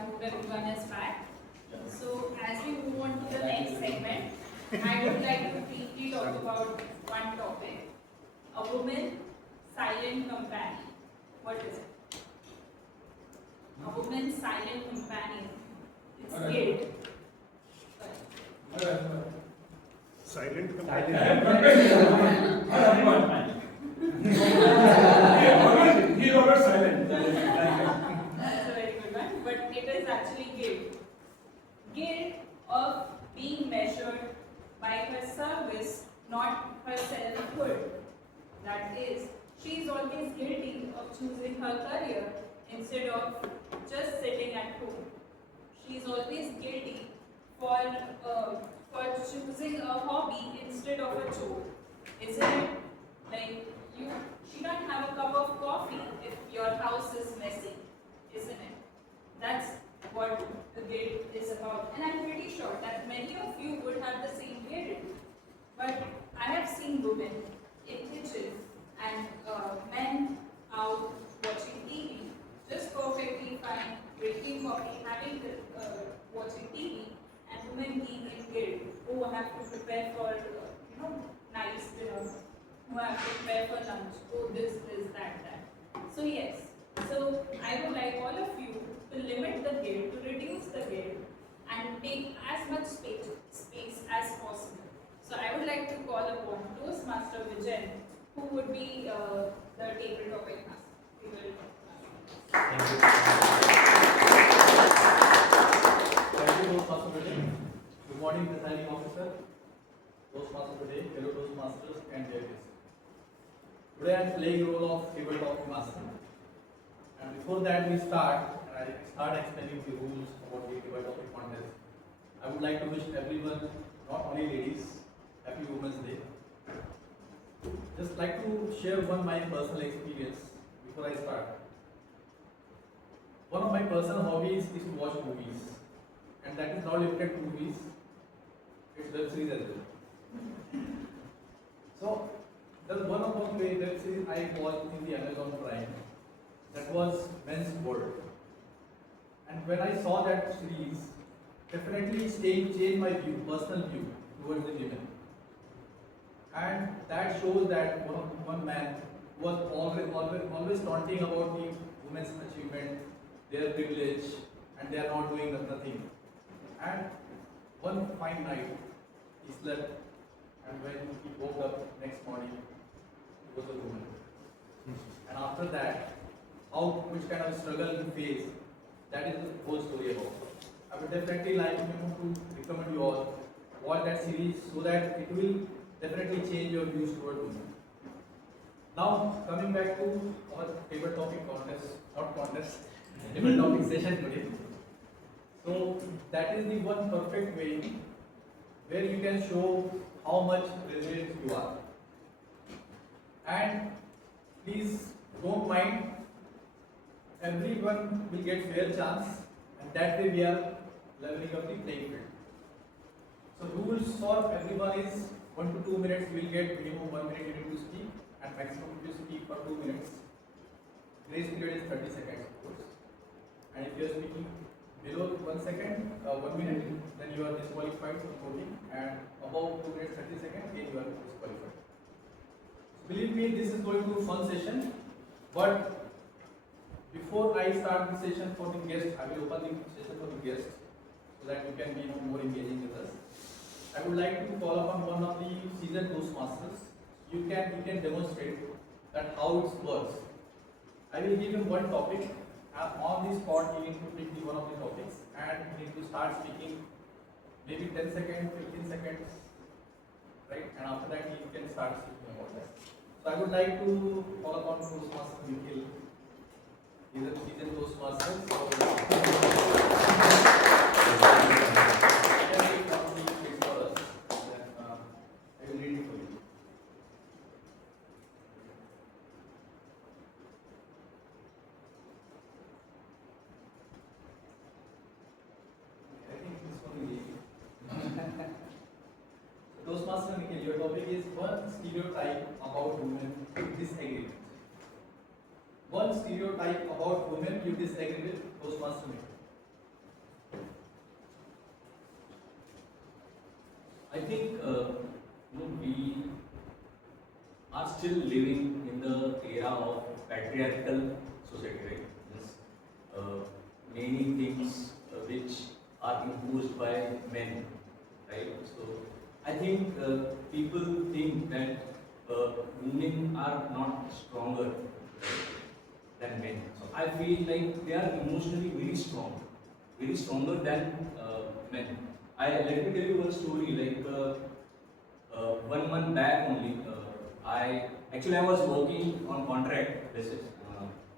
hope everyone is back. So as we move on to the next segment, I would like to briefly talk about one topic: a woman silent companion. What is it? A woman's silent companion. It's guilt. Silent He always silent. That's a very good one. But it is actually guilt. Guilt of being measured by her service, not her selfhood. That is, she is always guilty of choosing her career instead of just sitting at home. She is always guilty for choosing a hobby instead of a chore. Isn't it? Like she don't have a cup of coffee if your house is messy, isn't it? That's what the guilt is about. And I'm pretty sure that many of you would have the same guilt. But I have seen women in kitchen and men out watching TV, just perfectly fine, drinking coffee, having watching TV, and women being in guilt. Oh, I have to prepare for nice dinner. Oh, I have to prepare for lunch. Oh, this, that. So yes. So I would like all of you to limit the guilt, to reduce the guilt, and take as much space as possible. So I would like to call upon Toastmaster Vijay, who would be the table topic master. Thank you. Thank you, Toastmaster Vijay. Good morning, presiding officer, Toastmaster Vijay, fellow Toastmasters, and their guests. Today I am playing the role of table topic master. And before that we start, and I start explaining the rules about the table topic contest, I would like to wish everyone, not only ladies, Happy Women's Day. Just like to share one my personal experience before I start. One of my personal hobbies is to watch movies, and that is not limited to movies, it's web series as well. So, there's one of those web series I watched in the Amazon Prime, that was Men's World. And when I saw that series, definitely it changed my view, personal view towards the women. And that shows that one man was always taunting about the women's achievement, their privilege, and they are not doing nothing. And one fine night, he slept, and when he woke up next morning, he was a woman. And after that, which kind of struggle he faced, that is the whole story about. I would definitely like to recommend you all watch that series so that it will definitely change your views toward women. Now coming back to our table topic table topic session today. So that is the one perfect way where you can show how much resilient you are. And please don't mind, everyone will get fair chance, and that way we are leveling up the playing field. So rules for everyone is 1 to 2 minutes. You will get minimum 1 minute you need to speak, and maximum you speak for 2 minutes. Grace period is 30 seconds, of course. And if you are speaking below 1 second, 1 minute, then you are disqualified from voting, and above 2 minutes 30 seconds, then you are disqualified. So believe me, this is going to be a fun session. But before I start the session for the guests, I will open the session for the guests so that you can be more engaging with us. I would like to call upon one of the seasoned Toastmasters. You can demonstrate that how it works. I will give him one topic. On the spot, you need to pick one of the topics and you need to start speaking maybe 10 seconds, 15 seconds, right? And after that, you can start speaking about that. So I would like to call upon Toastmaster Nikhil. He is a seasoned Toastmaster. I will read it for you. I think this one is easy. Toastmaster Nikhil, your topic is one stereotype about women you disagree with. One stereotype about women you disagree with, Toastmaster Nikhil. patriarchal society, right? Means, many things which are imposed by men, right? So I think people think that women are not stronger, right, than men. So I feel like they are emotionally very strong, very stronger than men. Let me tell you one story. like. 1 month back only, I was working on contract basis.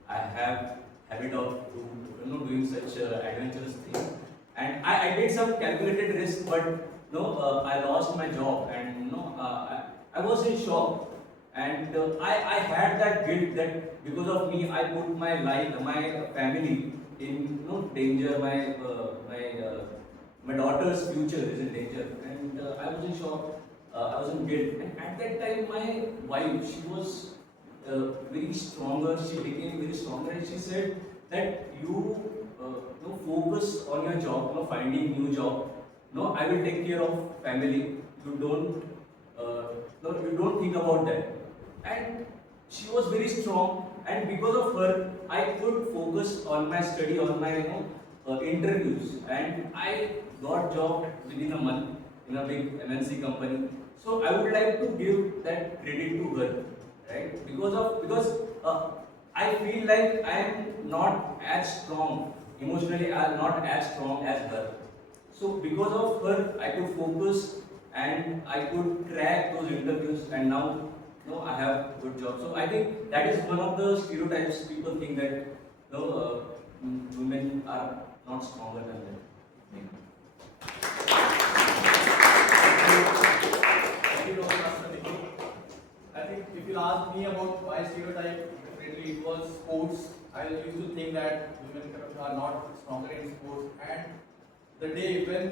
I have habit of doing such adventurous things, and I did some calculated risk, but I lost my job, and I was in shock, and I had that guilt that because of me I put my life, my family in danger. My daughter's future is in danger, and I was in shock. I was in guilt, and at that time, my wife, she was very stronger. She became very stronger, and she said that focus on your job, finding new job. No, I will take care of family. You don't, you don't think about that. And she was very strong, and because of her, I could focus on my study, on my interviews, and I got job within a month in a big MNC company. So I would like to give that credit to her, right? Because I feel like I am not as strong emotionally. I am not as strong as her. So because of her, I could focus and I could crack those interviews, and now I have good job. So I think that is one of the stereotypes. People think that women are not stronger than men. Thank you, Master Vicky. I think if you ask me about my stereotype, definitely it was sports. I used to think that women are not stronger in sports, and the day when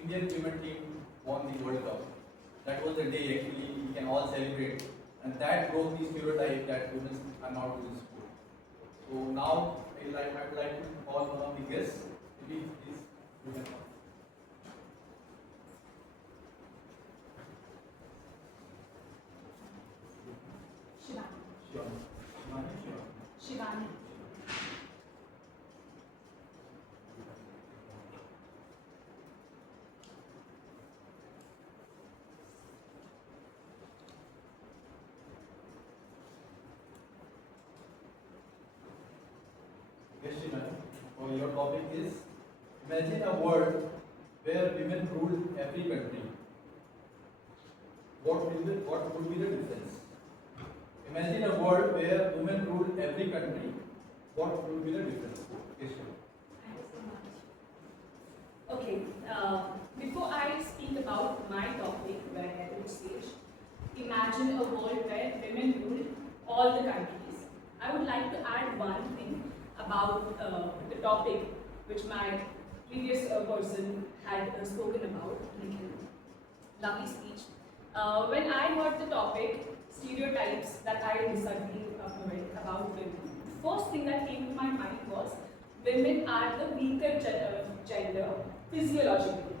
Indian women team won the World Cup, that was the day actually we can all celebrate, and that broke the stereotype that women are not good in sport. So now I would like to call one of the guests. Maybe please you can come. Shivani. Yes, Shivani. So your topic is, imagine a world where women rule every country. What would be the difference? Imagine a world where women rule every country. What would be the difference? Yes, Shivani. Thank you so much. Okay, before I speak about my topic, where I would stage, imagine a world where women rule all the countries. I would like to add one thing about the topic which my previous person had spoken about, Nikhil. Lovely speech. When I heard the topic, stereotypes that I disagree with about women, the first thing that came to my mind was women are the weaker gender physiologically.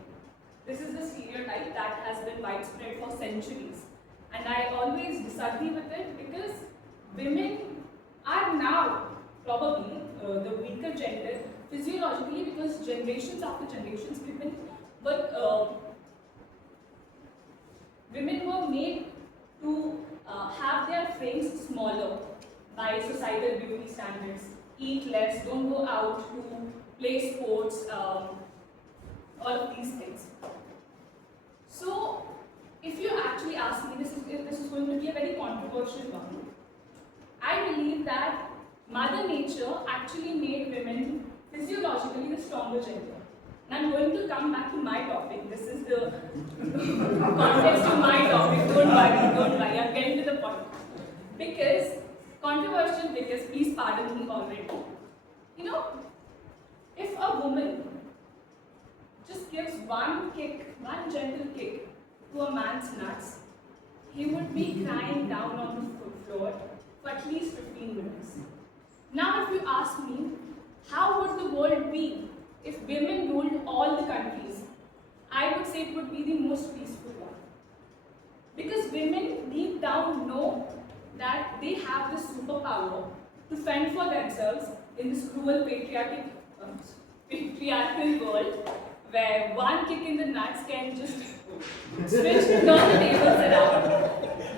This is the stereotype that has been widespread for centuries, and I always disagree with it because women are now probably the weaker gender physiologically, because generations after generations women were made to have their frames smaller by societal beauty standards, eat less, don't go out to play sports, all of these things. So, if you actually ask me, this is going to be a very controversial one. I believe that Mother Nature actually made women physiologically the stronger gender. And I'm going to come back to my topic. This is the context of my topic. Don't worry, I'm getting to the point. Because, controversial because, please pardon me already. You know, if a woman just gives one kick, one gentle kick to a man's nuts, he would be crying down on the floor for at least 15 minutes. Now, if you ask me, how would the world be if women ruled all the countries? I would say it would be the most peaceful one. Because women deep down know that they have the superpower to fend for themselves in this cruel patriarchal world where one kick in the nuts can just switch turn the tables around.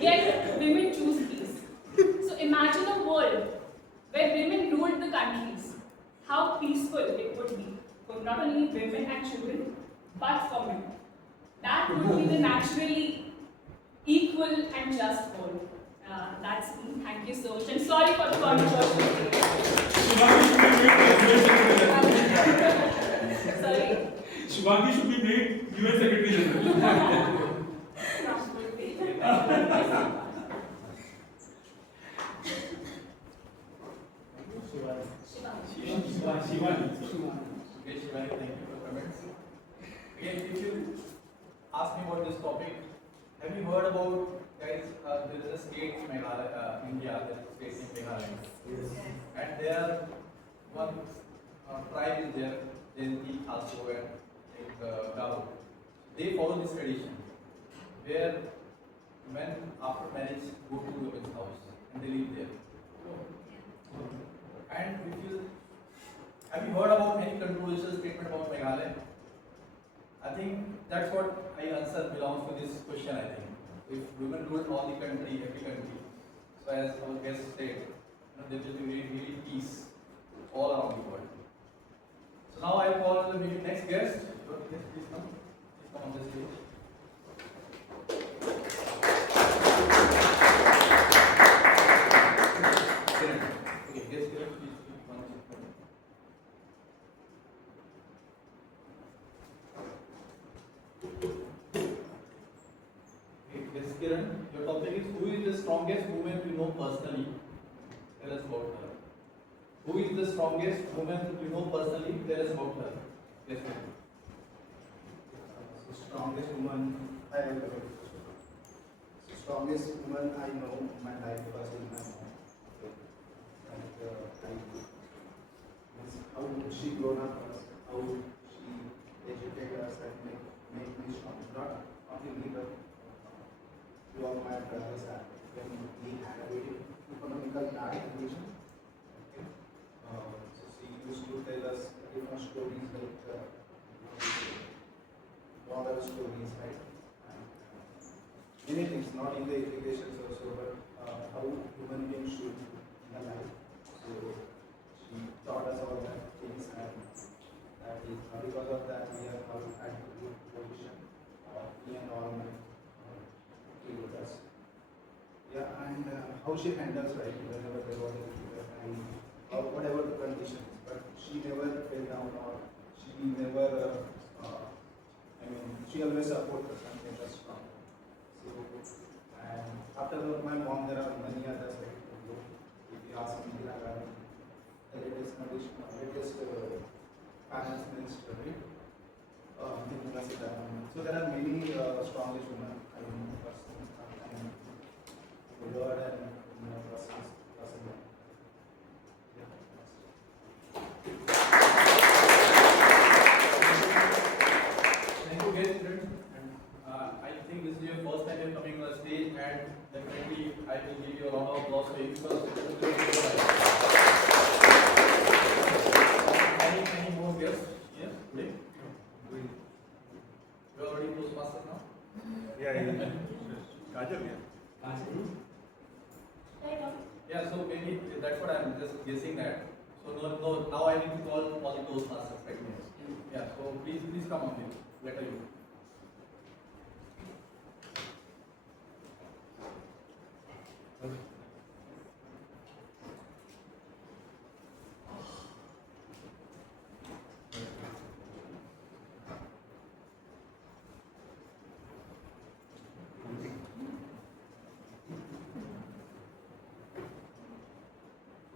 Yet women choose peace. So imagine a world where women ruled the countries. How peaceful it would be for not only women and children, but for men. That would be the naturally equal and just world. That's me. Thank you so much. And sorry for the controversial. Sorry. Shivani should be made UN Secretary General. Shivani. Okay, Shivani, thank you for the comments. Again, if you ask me about this topic, have you heard about, guys, there is a state in Meghalaya, India, there is a state in Meghalaya. Yes. And there one tribe is there, Jainti, Khalso and Gao. They follow this tradition where men after marriage go to women's house and they live there. And if you have you heard about any controversial statement about Meghalaya? I think that's what I answer belongs to this question. I think if women rule all the country, every country, so as our guest said, there will be really peace all around the world. So now I call the maybe next guest. Your guest, please come. Please come on the stage. Kiran. Okay, guest Kiran, please come on the stage. Okay, guest Kiran, your topic is who is the strongest woman you know personally? Tell us about her. Who is the strongest woman you know personally? Tell us about her. Yes, ma'am. So strongest woman I ever met. So strongest woman I know in my life was in my mom. And how she grown up us, how she educated us and make me strong. Not only me but two of my brothers when we had a very economical bad condition. Okay. So she used to tell us different stories like moral stories, right? And many things, not in the education also, but how human beings should in a life. So she taught us all that things, and that is because of that we are all at a good position. Me and all my with us. Yeah, and how she handles right whenever there was a difficult time, or whatever the conditions, but she never fell down or she never. She always supported us and made us strong. So, and after my mom, there are many others like if you ask me, the latest condition, latest finance minister, right? So there are many strongest women. I mean, person, and the Lord and person. Thank you, guys, students. And I think this is your first time you're coming on the stage, and definitely I will give you a round of applause for you because any more guests here today? You are already Toastmasters now? Yeah. Kajal, yeah. Yeah, so maybe that's what I'm just guessing that. So no, now I need to call all the Toastmasters, right? Yeah, so please come on in. Letter you.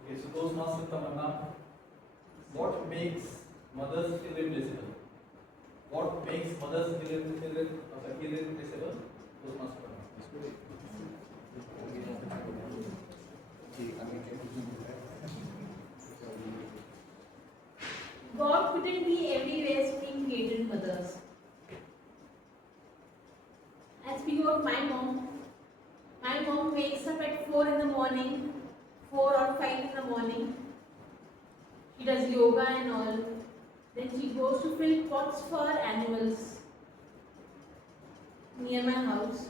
Okay, so Toastmaster Tamanna, what makes mothers irreplaceable? What makes mothers irreplaceable? Toastmaster Tamanna. God couldn't be everywhere, so He created mothers. I speak about my mom. My mom wakes up at 4 in the morning, 4 or 5 in the morning. She does yoga and all. Then she goes to fill pots for animals near my house.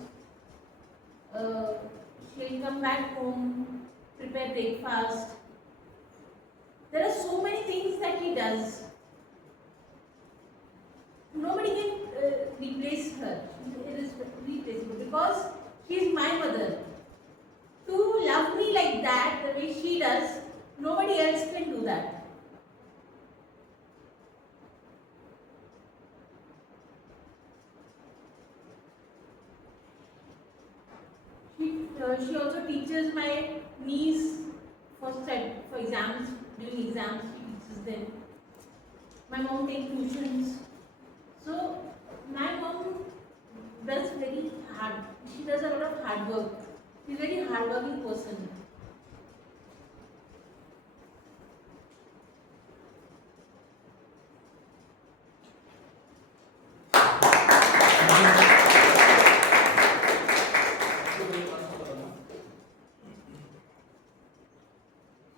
She'll come back home, prepare breakfast. There are so many things that he does. Nobody can replace her. It is replaceable because she is my mother. To love me like that, the way she does, nobody else can do that. She also teaches my niece for exams, during exams she teaches them. My mom takes tuitions. So my mom does very hard, she does a lot of hard work. She's a very hardworking person.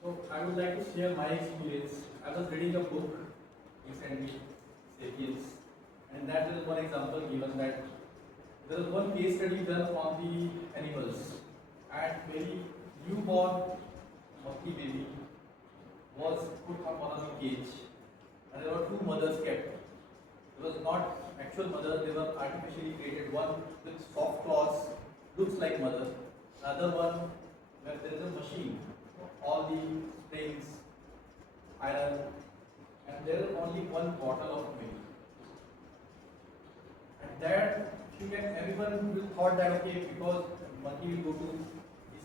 So I would like to share my experience. I was reading a book recently, Sapiens, and that is one example given that there is one case study done on the animals. And very newborn monkey baby was put up on a cage, and there were two mothers kept. It was not actual mother; they were artificially created. One with soft claws, looks like mother. Another one where there is a machine, all the springs, iron, and there is only one bottle of milk. And that everyone will thought that okay, because monkey will go to the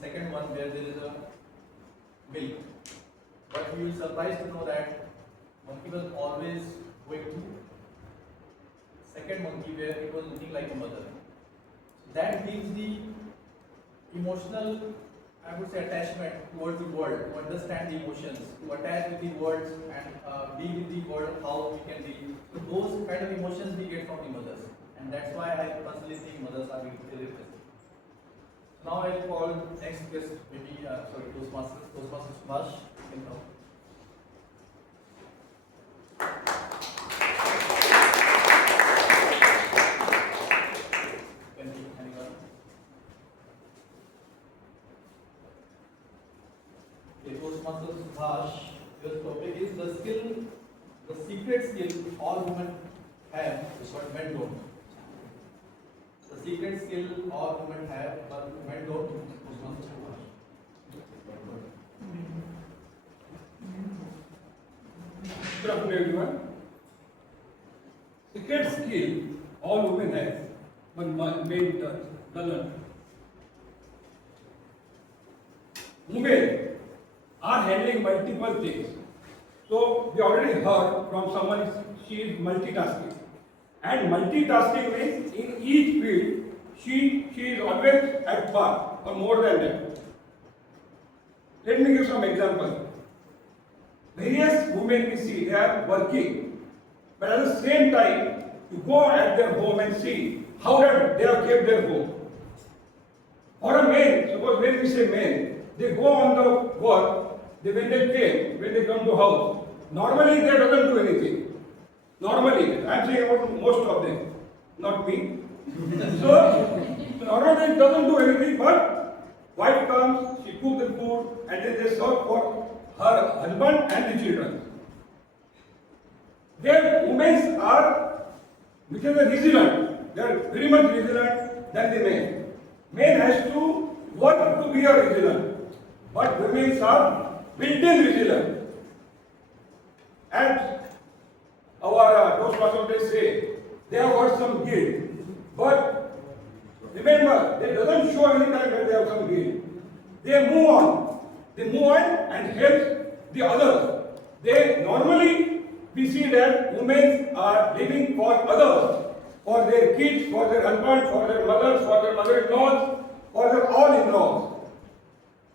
second one where there is a milk. But you will surprised to know that monkey was always going to second monkey where it was looking like a mother. That gives the emotional, I would say, attachment towards the world, to understand the emotions, to attach with the words and be with the world, how we can be. So those kind of emotions we get from the mothers. And that's why I personally think mothers are irreplaceable. Now I will call next guest, maybe, Toastmaster Subhash. You can come. Can be anyone. Okay, Toastmaster Subhash, your topic is the secret skill all women have, but men don't. The secret skill all women have, but men don't. Good afternoon, everyone. Secret skill all women have, but men doesn't. Women are handling multiple things. So we already heard from someone she is multitasking. And multitasking means in each field she is always at par or more than that. Let me give some examples. Various women we see they are working, but at the same time you go at their home and see how that they have kept their home. For a man, suppose when we say men, they go on the work, when they come to house, normally they doesn't do anything. Normally, I am saying about most of them, not me. So, normally it doesn't do anything, but wife comes, she cooks the food, and then they serve for her husband and the children. Their women are, which is resilient, they are very much resilient than the men. Men has to work to be a resilient, but women are built-in resilient. And our Toastmasters say they have got some guilt, but remember, they doesn't show any time that they have some guilt. They move on. They move on and help the others. They normally, we see that women are living for others, for their kids, for their husband, for their mothers, for their mother-in-laws, for their all-in-laws.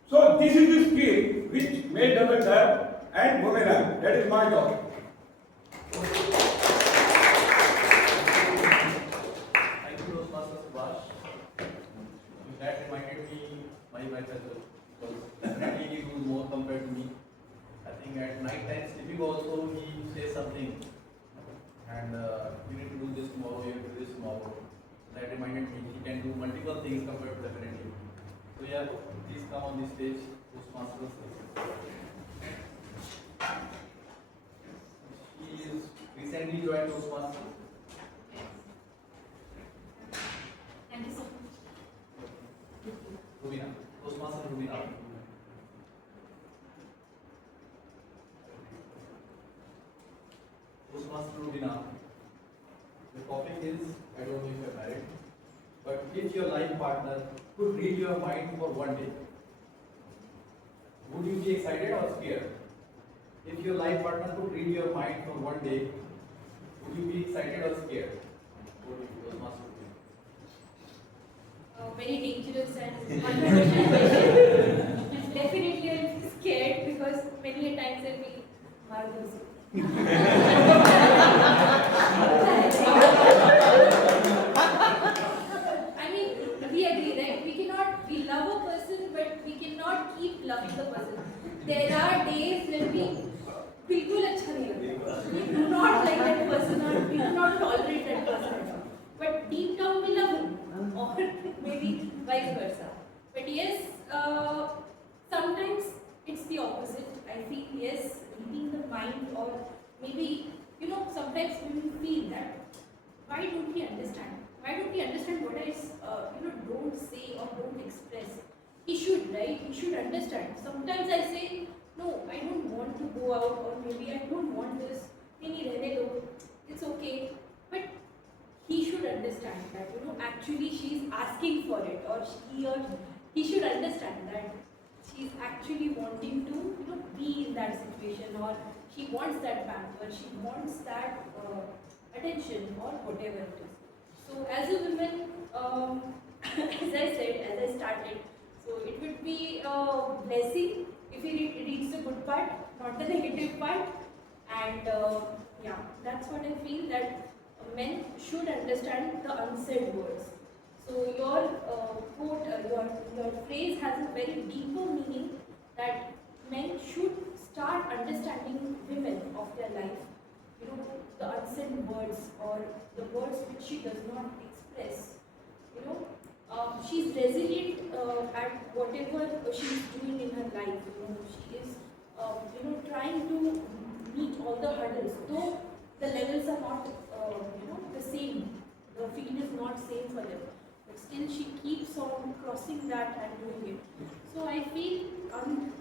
So this is the skill which men doesn't have and women have. That is my thought. Thank you, Toastmaster Subhash. That reminded me my wife as well. Because definitely he do more compared to me. reminded me he can do multiple things compared to the current team. So yeah, please come on the stage, Toastmasters. She is recently joined Toastmasters. Thank you so much. Rubina, Toastmaster Rubina. Toastmaster Rubina. The topic is, I don't know if you're married, but if your life partner could read your mind for one day, would you be excited or scared? If your life partner could read your mind for one day, would you be excited or scared? What do you, Toastmaster Rubina? Very dangerous and controversial question. Definitely I'm scared because many a times I'll be marvelous. I mean, we agree, right? We love a person, but we cannot keep loving the person. There are days when we बिल्कुल अच्छा नहीं लगता. We do not like that person or we do not tolerate that person. But deep down we love him, or maybe vice versa. But yes, sometimes it's the opposite. I feel yes, reading the mind, or maybe sometimes we feel that why don't we understand? Why don't we understand what I don't say or don't express? He should, right? He should understand. Sometimes I say no, I don't want to go out, or maybe I don't want this. It's okay, but he should understand that actually she's asking for it, or he should understand that she's actually wanting to be in that situation, or she wants that pamper, she wants that attention, or whatever it is. So as a woman, as I said, as I started, so it would be a blessing if he reads the good part, not the negative part, and yeah, that's what I feel, that men should understand the unsaid words. So your quote, your phrase has a very deeper meaning, that men should start understanding women of their life. The unsaid words, or the words which she does not express. She's resilient at whatever she's doing in her life. She is, trying to meet all the hurdles. Though the levels are not, the same. The field is not same for them, but still she keeps on crossing that and doing it. So I feel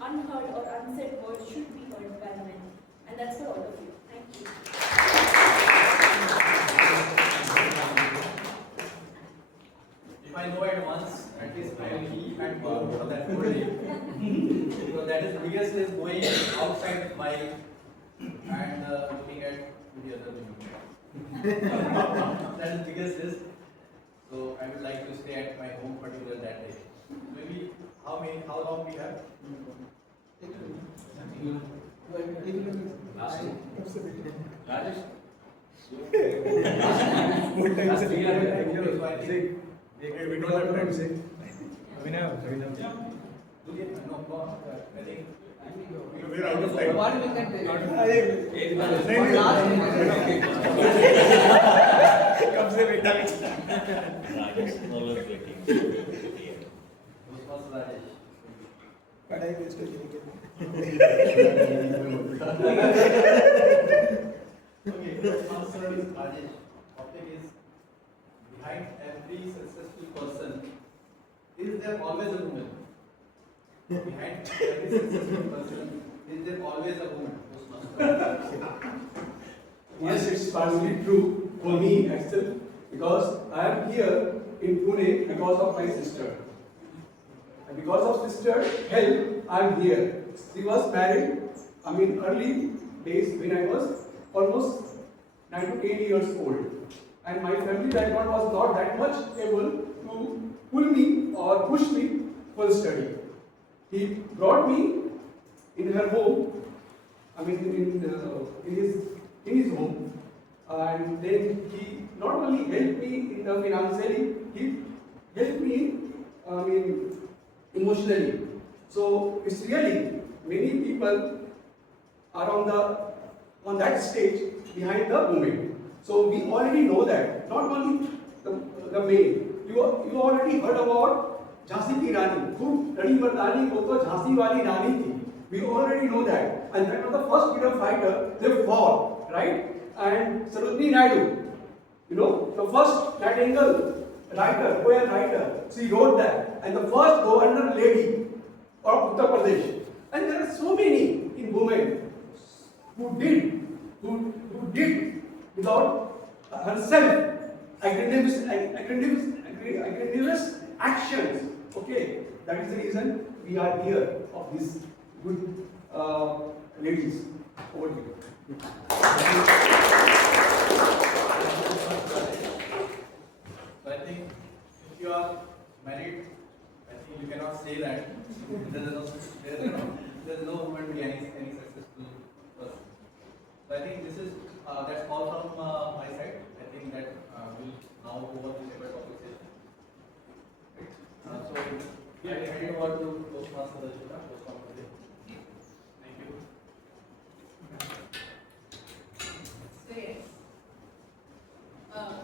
unheard or unsaid words should be heard by men, and that's for all of you. Thank you. If I know at once, at least I will keep and go for that whole day. So that is the biggest is going outside the bike and looking at the other women. That is biggest risk. So I would like to stay at my home particular that day. Maybe how long we have? Rajesh? What time is it? Okay, We don't have time to say. No, I think We are out of time. One minute. कब से बेटा पढ़ाई waste हो जाएगी. Okay, answer is Rajesh. Topic is, behind every successful person, is there always a woman? Behind every successful person, is there always a woman? Yes, it's partially true for me itself, because I am here in Pune because of my sister. And because of sister help, I am here. She was married, early days when I was almost 9 to 10 years old. And my family background was not that much able to pull me or push me for study. He brought me in her home, in his home, and then he not only helped me in the financially, he helped me, emotionally. So it's really many people are on that stage behind the woman. So we already know that not only the maid. You already heard about Jhansi ki Rani. Who Rani Mardani wo to Jhansi wali Rani thi. We already know that. And that was the first freedom fighter. They fought, right? And Sarojini Naidu, you know, the first Nightingale writer, poem writer, she wrote that. And the first governor lady of Uttar Pradesh. And there are so many in women who did without herself aggressive actions. Okay, that is the reason we are here of these good ladies. Over to you. So I think if you are married, I think you cannot say that there is no woman to be any successful person. So I think this is that's all from my side. I think that we'll now go over to the topic session. Right. So I hand over to Toastmaster Rajita for today. Thank you. So yes,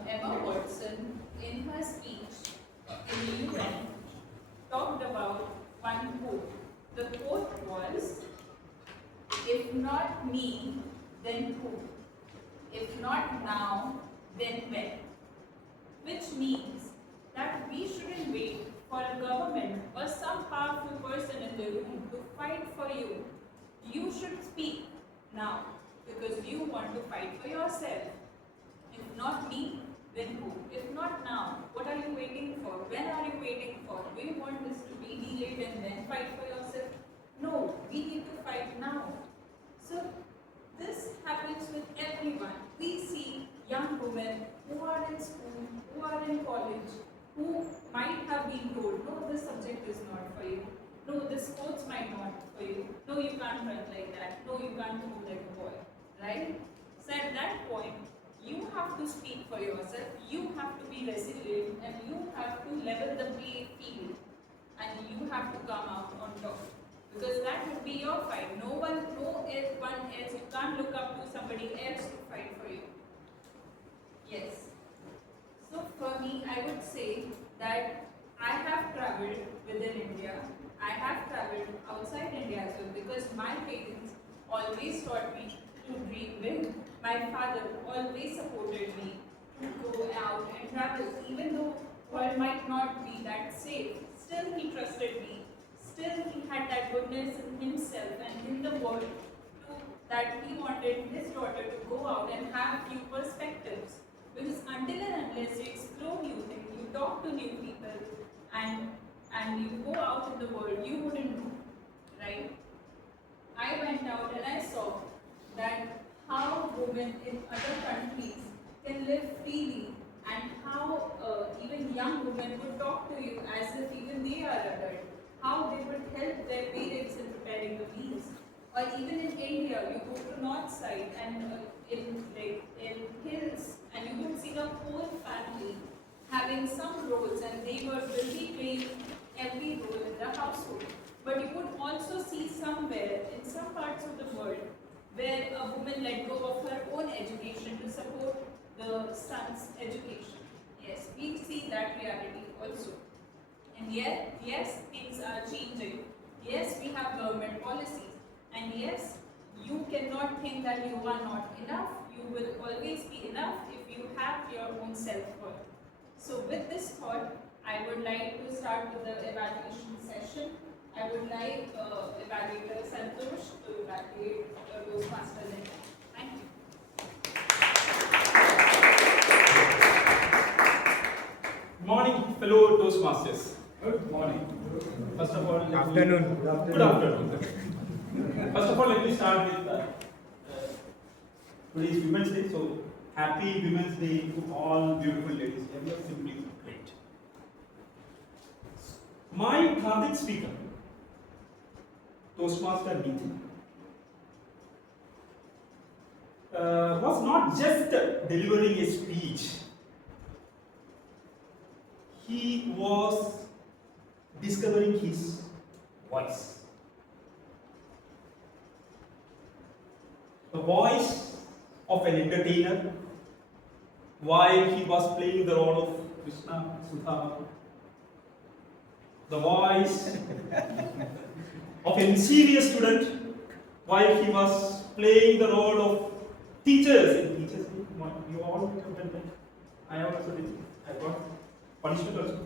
Emma Watson in her speech in the UN talked about one quote. The quote was, "If not me, then who? If not now, then when?" Which means that we shouldn't wait for a government or some powerful person in the room to fight for you. You should speak now because you want to fight for yourself. If not me, then who? If not now, what are you waiting for? When are you waiting for? Do you want this to be delayed and then fight for yourself? No, we need to fight now. So this happens with everyone. We see young women who are in school, who are in college, who might have been told, no, this subject is not for you. No, this sports might not for you. No, you can't run like that. No, you can't move like a boy. Right? So at that point, you have to speak for yourself. You have to be resilient and you have to level the playing field. And you have to come out on top. Because that would be your fight. No one else, you can't look up to somebody else to fight for you. Yes. So for me, I would say that I have traveled within India. I have traveled outside India as well because my parents always taught me to dream big. My father always supported me to go out and travel. Even though world might not be that safe, still he trusted me. Still, he had that goodness in himself and in the world that he wanted his daughter to go out and have new perspectives. Because until and unless you explore new things, you talk to new people, and you go out in the world, you wouldn't know, right? I went out and I saw that how women in other countries can live freely and how even young women would talk to you as if even they are adult. How they would help their parents in preparing the meals. Or even in India, you go to north side and in hills, and you would see the whole family having some roles, and they were busy playing every role in the household. But you would also see somewhere in some parts of the world where a woman let go of her own education to support the son's education. Yes, we see that reality also. And yet, yes, things are changing. Yes, we have government policies. And yes, you cannot think that you are not enough. You will always be enough if you have your own self-worth. So with this thought, I would like to start with the evaluation session. I would like evaluator Santosh to evaluate Toastmaster Linda. Thank you. Good morning, fellow Toastmasters. Good morning. First of all, Afternoon. Good afternoon. First of all, let me start with today's Women's Day. So, happy Women's Day to all beautiful ladies. You are simply great. My target speaker, Toastmaster Neetu, was not just delivering a speech. He was discovering his voice. The voice of an entertainer while he was playing the role of Krishna, Sudha, the voice of a serious student while he was playing the role of teachers in teachers. You all have done that. I also did. I got punishment also.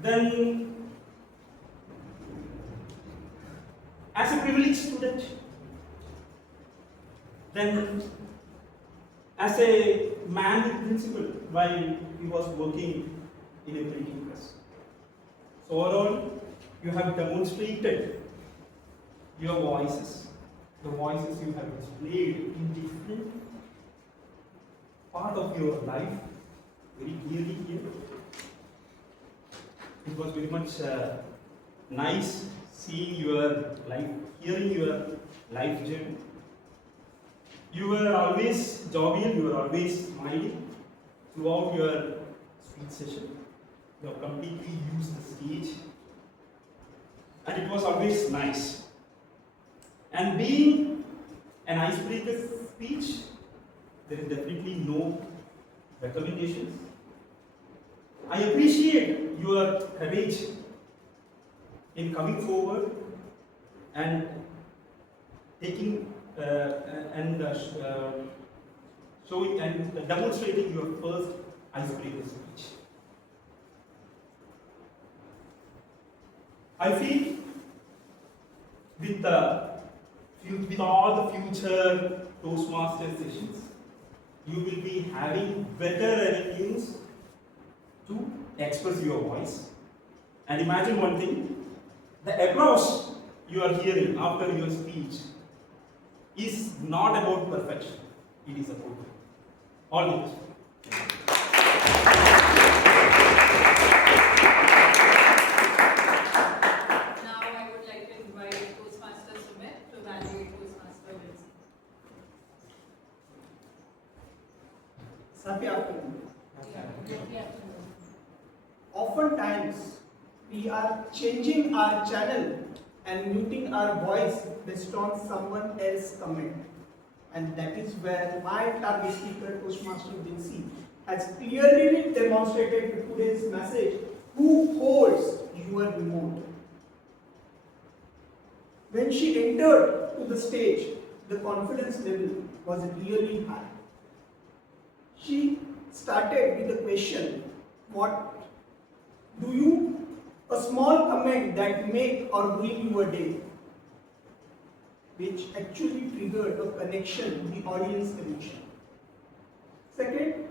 Then, as a privileged student, then as a man with principle while he was working in a printing press. So overall, you have demonstrated your voices, the voices you have displayed in different part of your life, very clearly here. It was very much nice seeing your life, hearing your life journey. You were always jovial, you were always smiling throughout your speech session. You have completely used the stage, and it was always nice. And being an icebreaker speech, there is definitely no recommendations. I appreciate your courage in coming forward and taking showing and demonstrating your first icebreaker speech. I feel with all the future Toastmaster sessions, you will be having better avenues to express your voice. And imagine one thing, the applause you are hearing after your speech is not about perfection, it is about all the best. Now I would like to invite Toastmaster Sumit to evaluate Toastmaster Wilson. Happy afternoon. Yeah. Oftentimes, we are changing our channel and muting our voice based on someone else's comment. And that is where my target speaker, Toastmaster Vinci, has clearly demonstrated with today's message who holds your remote. When she entered to the stage, the confidence level was really high. She started with the question, what do you, a small comment that make or ruin your day, which actually triggered a connection, the audience connection. Second,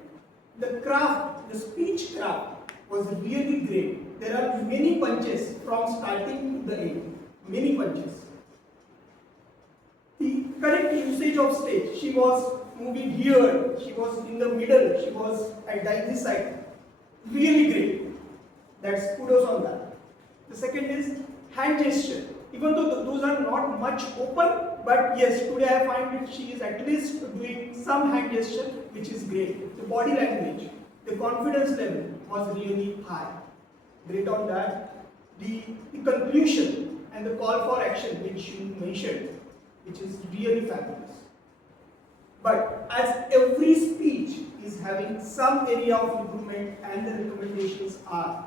the craft, the speech craft was really great. There are many punches from starting to the end, many punches. The correct usage of stage, she was moving here, she was in the middle, she was at this side. Really great. That's kudos on that. The second is hand gesture. Even though those are not much open, but yes, today I find that she is at least doing some hand gesture, which is great. The body language, the confidence level was really high. Great on that. The conclusion and the call for action, which you mentioned, which is really fabulous. But as every speech is having some area of improvement and the recommendations are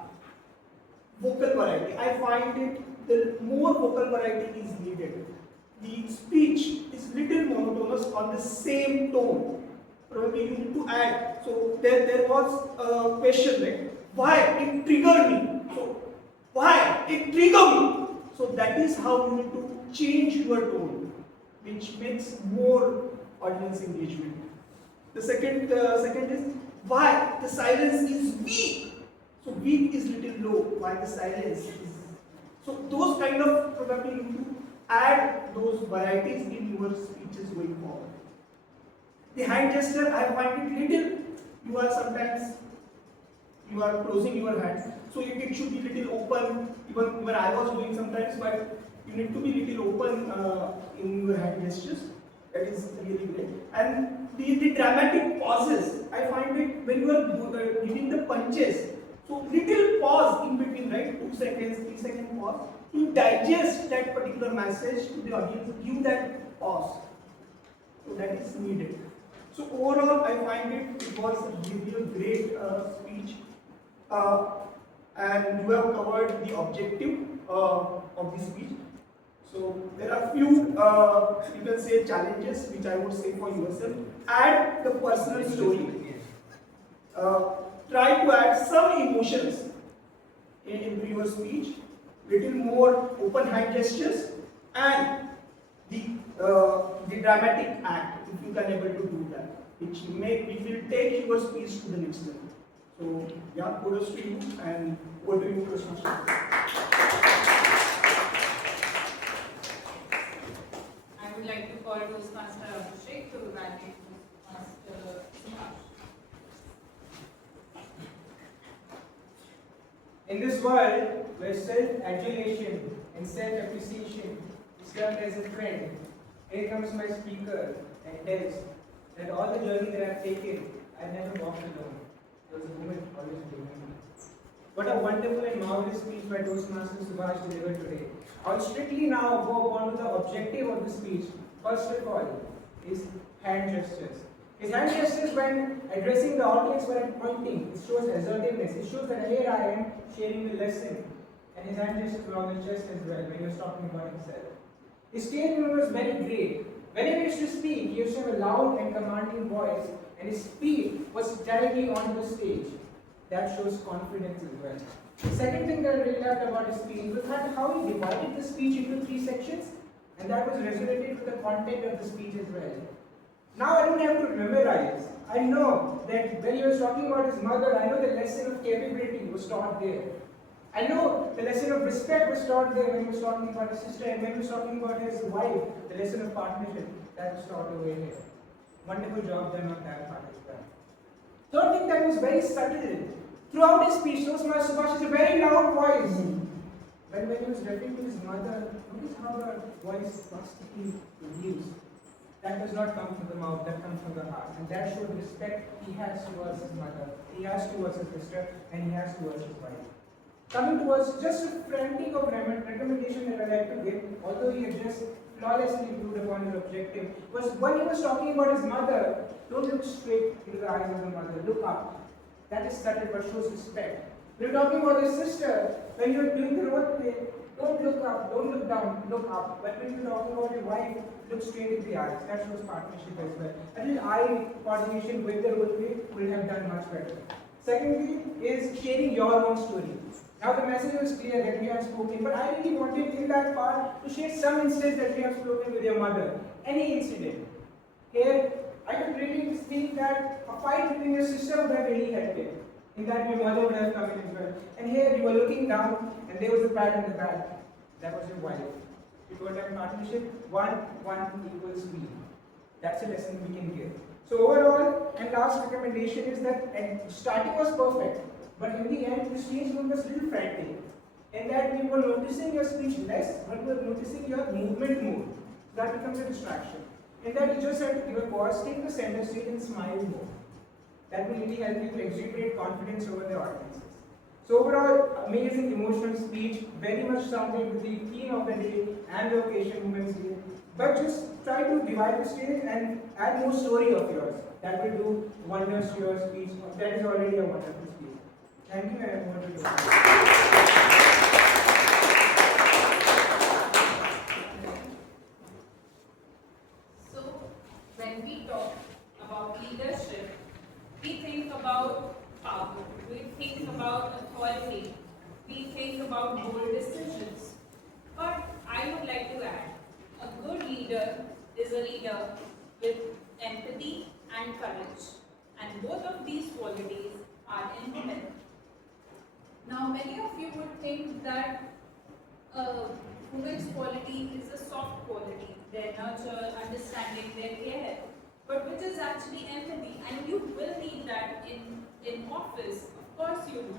vocal variety. I find it the more vocal variety is needed. The speech is little monotonous on the same tone. Probably you need to add. So there was a question like, why it triggered me? So why it triggered me? So that is how you need to change your tone, which makes more audience engagement. The second is why the silence is weak. So weak is little low, why the silence is. So those kind of probably you need to add those varieties in your speeches going forward. The hand gesture, I find it little, you are sometimes, you are closing your hands. So it should be little open, even where I was doing sometimes, but you need to be little open in your hand gestures. That is really great. And the dramatic pauses, I find it when you are giving the punches, so little pause in between, right? 2 seconds, 3 second pause to digest that particular message to the audience, give that pause. So that is needed. So overall, I find it was really a great speech, and you have covered the objective of the speech. So there are few, you can say, challenges which I would say for yourself. Add the personal story. Try to add some emotions into your speech. Little more open hand gestures and the dramatic act, if you can able to do that, which will take your speech to the next level. So yeah, kudos to you, and over to you, Toastmaster. I would like to call Toastmaster Abhishek to evaluate Toastmaster Subhash. In this world where self-adulation and self-appreciation is termed as a trend, here comes my speaker and tells that all the journey that I've taken, I never walked alone. There was a woman always with me. What a wonderful and marvelous speech by Toastmaster Subhash delivered today. I will strictly now go on to the objective of the speech. First of all, is hand gestures. His hand gestures when addressing the audience were pointing. It shows assertiveness. It shows that here I am sharing the lesson. And his hand gestures were on the chest as well when he was talking about himself. His stage maneuver was very great. When he used to speak, he used to have a loud and commanding voice, and his speed was directly onto the stage. That shows confidence as well. The second thing that I really loved about his speech was how he divided the speech into 3 sections, and that was resonated with the content of the speech as well. Now I don't have to memorize. I know that when he was talking about his mother, I know the lesson of capability was taught there. I know the lesson of respect was taught there when he was talking about his sister, and when he was talking about his wife, the lesson of partnership, that was taught over here. Wonderful job done on that part as well. Third thing that was very subtle. Throughout his speech, Toastmaster Subhash has a very loud voice. When he was referring to his mother, notice how her voice drastically reduced. That does not come from the mouth, that comes from the heart. And that shows respect he has towards his mother, he has towards his sister, and he has towards his wife. Coming towards just a frantic of recommendation that I like to give, although he had just flawlessly improved upon his objective, was when he was talking about his mother, don't look straight into the eyes of the mother, look up. That is subtle but shows respect. When you're talking about his sister, when you're doing the role play, don't look up, don't look down, look up. But when you're talking about your wife, look straight into the eyes. That shows partnership as well. I think eye coordination with the role play will have done much better. Secondly is sharing your own story. Now the message was clear that we have spoken, but I really wanted in that part to share some instance that we have spoken with your mother. Any incident. Here, I could really think that a fight between your sister would have really helped it. In that your mother would have come in as well. And here you were looking down and there was a pat on the back. That was your wife. You told them partnership, 1 equals V. That's a lesson we can give. So overall, and last recommendation is that starting was perfect. But in the end, the stage movement was a little frantic. In that we were noticing your speech less, but we were noticing your movement more. That becomes a distraction. In that you just have to give a pause, take the center stage and smile more. That will really help you to exuberate confidence over the audiences. So overall, amazing emotional speech, very much sounded with the theme of the day and the occasion Women's Day. But just try to divide the stage and add more story of yours. That will do wonders to your speech. That is already a wonderful speech. Thank you, and I want to do So, when we talk about leadership, we think about power, we think about authority, we think about bold decisions. But I would like to add, a good leader is a leader with empathy and courage. And both of these qualities are inherent. Now, many of you would think that a woman's quality is a soft quality, their nurture, understanding, their care, but which is actually empathy. And you will need that in office, of course you do.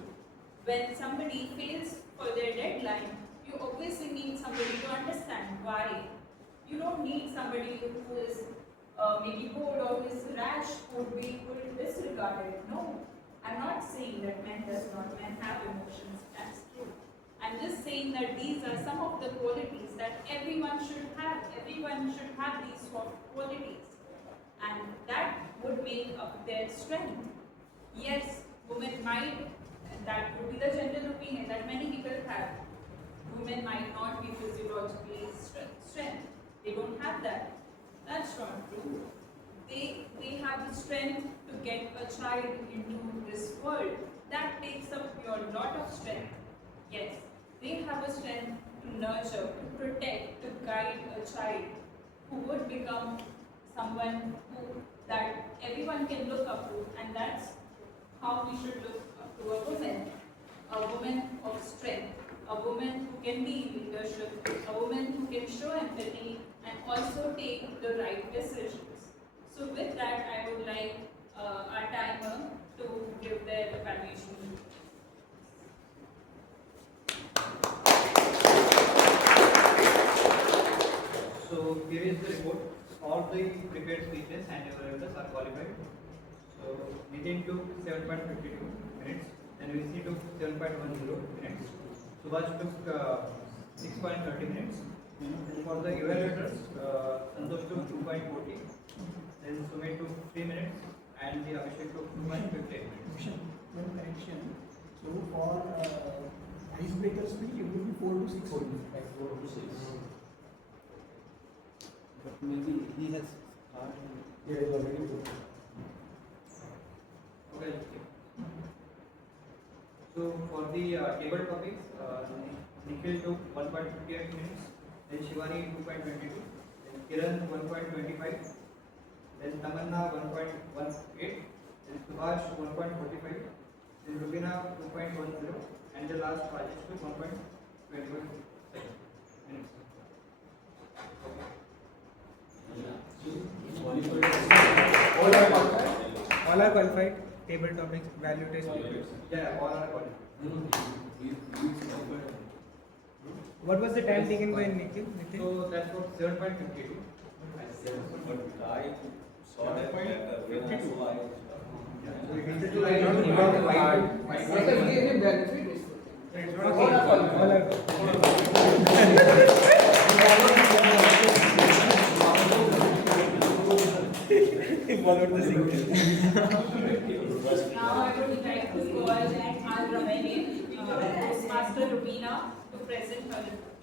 When somebody fails for their deadline, you obviously need somebody to understand why. You don't need somebody who is maybe bored or who is rash, who would be disregarded. No. I'm not saying that men have emotions, that's true. I'm just saying that these are some of the qualities that everyone should have. Everyone should have these soft qualities. and that would make up their strength. Yes, women might, that would be the general opinion that many people have. Women might not be physiologically strength. They don't have that. That's not true. They have the strength to get a child into this world. That takes up your lot of strength. Yes, they have a strength to nurture, to protect, to guide a child who would become someone that everyone can look up to, and that's how we should look up to a woman of strength, a woman who can be in leadership, a woman who can show empathy and also take the right decisions. So with that, I would like our timer to give their evaluation. So here is the report. All the prepared speeches and evaluators are qualified. So Nitin took 7.52 minutes, and VC took 7.10 minutes. Subhash took 6.30 minutes. For the evaluators, Santosh took 2.40. Then Sumit took 3 minutes, and the Abhishek took 2.58 minutes. One correction. So for icebreaker speech, it will be 4 to 6 only. Like 4 to 6. But maybe he has Yeah, it's already good. Okay. So for the table topics, Nikhil took 1.58 minutes, then Shivani 2.22, then Kiran 1.25, then Tamanna 1.18, then Subhash 1.45, then Rubina 2.10, and the last Rajesh took 1.21 minutes. All are qualified. Table topics, value test papers. Yeah, all are qualified. What was the time taken by Nikhil? So that's what 7.52. All are Now I would like to call our Romanian Postmaster Rubina to present her report.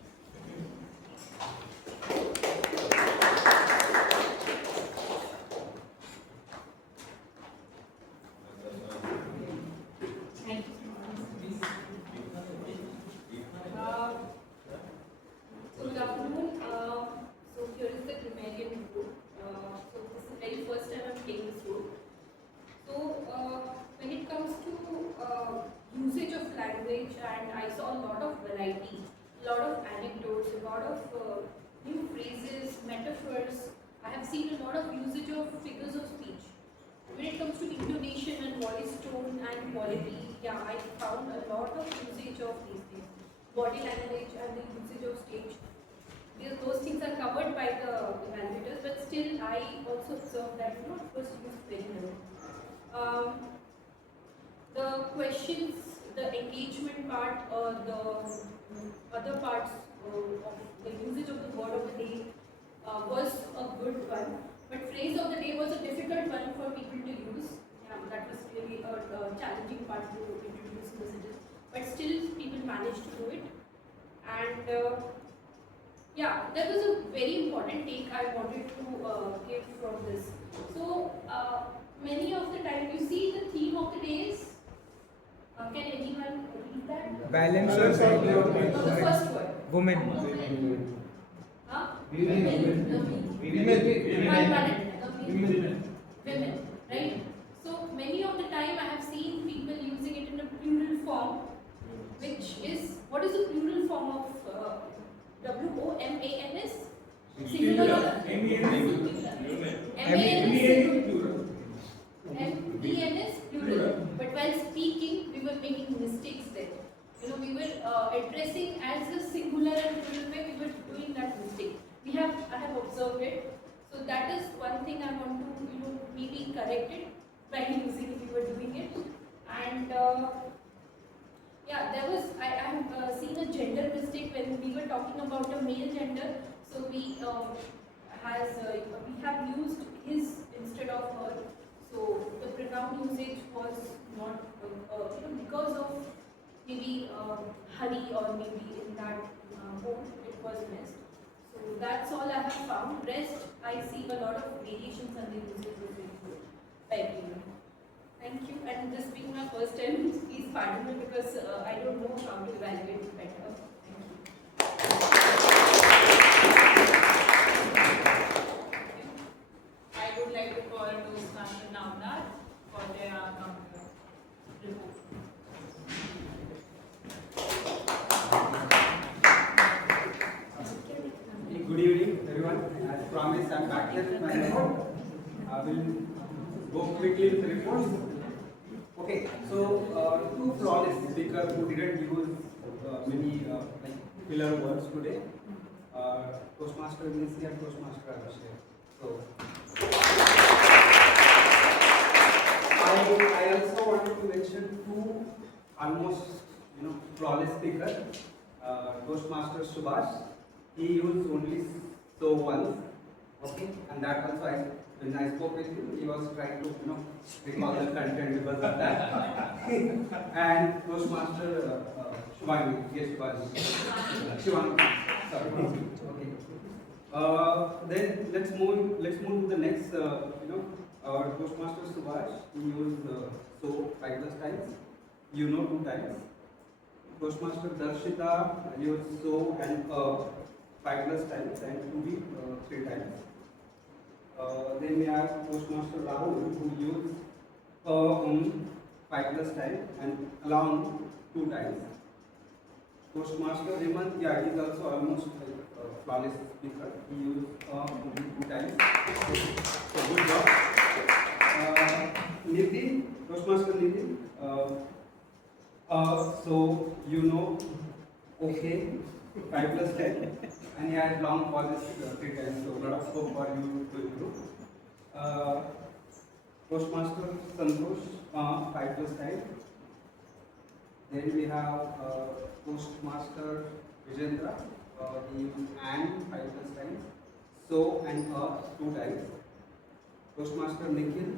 Thank you. So good afternoon. So here is the grammarian report. So this is the very first time I'm playing this role. So when it comes to usage of language, and I saw a lot of variety, a lot of anecdotes, a lot of new phrases, metaphors. I have seen a lot of usage of figures of speech. When it comes to intonation and voice tone and quality, yeah, I found a lot of usage of these things. Body language and the usage of stage. Those things are covered by the evaluators, but still I also observed that it was used very well. The questions, the engagement part, the other parts of the usage of the word of the day was a good one. But phrase of the day was a difficult one for people to use. Yeah, that was really a challenging part to introduce messages. But still, people managed to do it. And yeah, that was a very important take I wanted to give from this. So, many of the time, you see the theme of the day is, can anyone read that? balance No, or the first word. women. Huh? Women. Women, right? So many of the time I have seen people using it in a plural form, which is, what is the plural form of WOMANS? Singular or singular? MENS plural. But while speaking, we were making mistakes there. You know, we were addressing as a singular and plural way, we were doing that mistake. I have observed it. So that is one thing I want to, maybe correct it by using it, we were doing it. And yeah, I have seen a gender mistake when we were talking about a male gender. So we has we have used his instead of her. So the pronoun usage was not because of maybe hurry or maybe in that mode it was missed. So that's all I have found. Rest I see a lot of variations on the usage of it by everyone. Thank you. And this being my first time, please pardon me because I don't know how to evaluate it better. I would like to call Toastmaster Navnath for their counter report. Good evening, everyone. As promised, I'm back here with my report. I will go quickly with the reports. Okay, so two flawless speakers who didn't use many like filler words today. Toastmaster Nisi and Toastmaster Abhishek. So I also wanted to mention two almost flawless speakers. Toastmaster Subhash. He used only so once, okay, and that also when I spoke with him, he was trying to recall the content because of that. And Toastmaster Shivani, yes, Shivani, sorry, okay. Then let's move to the next. Our Toastmaster Subhash, he used so 5+ times, 2 times. Toastmaster Darshita used so and 5+ times and to be 3 times. Then we have Toastmaster Rahul who used 5+ times and along 2 times. Toastmaster Hemant, yeah, he is also almost like flawless speaker. He used only 2 times. So good job. Nitin, Toastmaster Nitin. So okay, 5+ 10, and he had long pauses 3 times. So a lot of scope for you to improve. Toastmaster Santosh, 5+ times. Then we have Toastmaster Vijendra, he used and 5+ times, so and 2 times. Toastmaster Nikhil,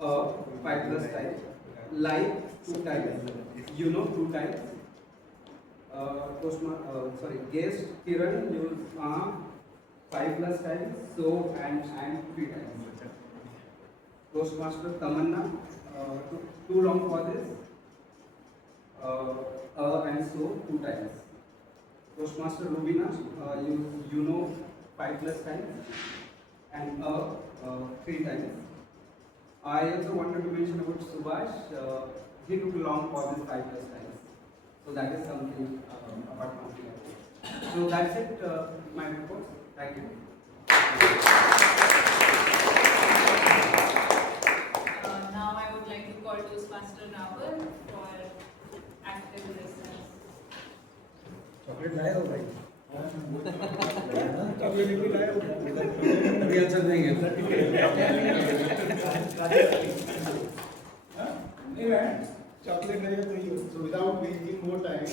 5+ times, live 2 times, 2 times. Guest Kiran used 5+ times, so and 3 times. Toastmaster Tamanna, 2 long pauses, and so 2 times. Toastmaster Rubina used 5+ times and 3 times. I also wanted to mention about Subhash. He took long pauses 5+ times. So that is something apart from the. So that's it, my report. Thank you. Now I would like to call Toastmaster Nawal for active listeners. Chocolate लाए हो भाई? Chocolate भी लाए हो? अभी answer देंगे। नहीं ma'am, chocolate नहीं तो ये। So without wasting more time,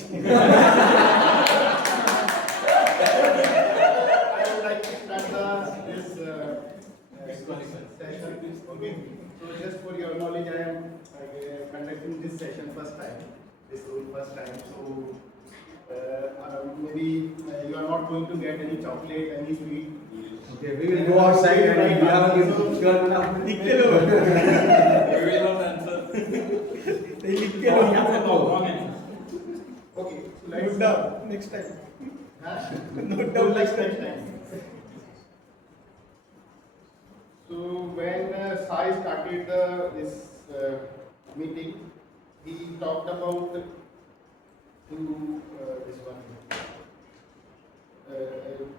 I would like to start this session. Okay. So just for your knowledge, I am conducting this session first time. This role first time. So maybe you are not going to get any chocolate, any sweet. Okay, we will go outside and we have a sure enough. We will not answer. Okay, so let's Note down next time. Note down next time. So when Sai started this meeting, he talked about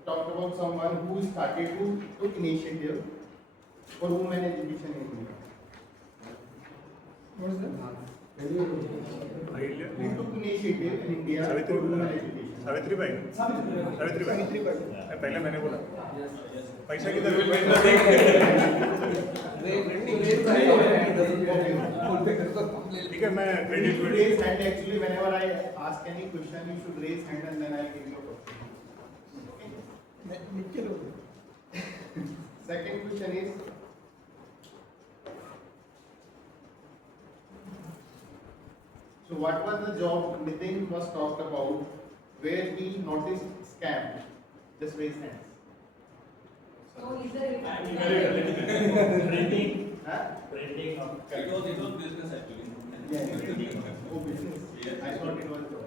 talked about someone who started to took initiative for women education in India. What is that? Who took initiative in India for women education? Savitribai Savitribai. पहले मैंने बोला पैसा की ठीक है मैं You should raise hand actually whenever I ask any question. You should raise hand and then I give you a question. Okay? Nikhil. Second question is, so what was the job Nitin was talked about where he noticed scam? Just raise hands. So is there? Printing. Huh? Printing of. It was business actually. Oh, business. I thought it was job.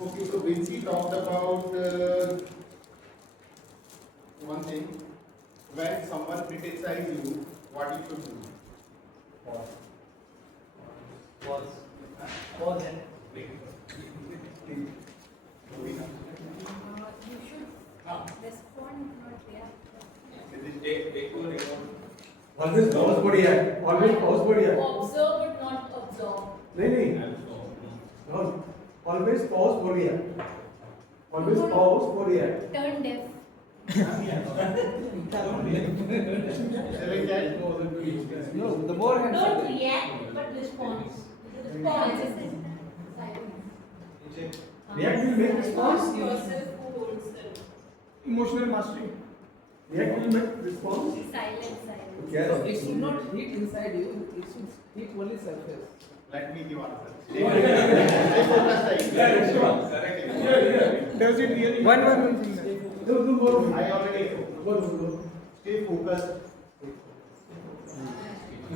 Okay, so Vinci talked about one thing. When someone criticizes you, what you should do? Pause. Pause and wait. You should respond, not react. Take to record. Always pause बढ़िया है, always pause बढ़िया है। Observe but not absorb. नहीं, no, always pause बढ़िया है। Always pause बढ़िया है। Turn deaf. No, the more hands. Don't react, but response. Response. React will make response. Ask yourself who holds them. Emotional mastery. React will make response. Silence, silence. क्या So it should not hit inside you, it should hit only surface. Let me give answer. Stay focused, right? Yeah, it's wrong. Correct. Does it really? One. Do more. I already Go. stay focused.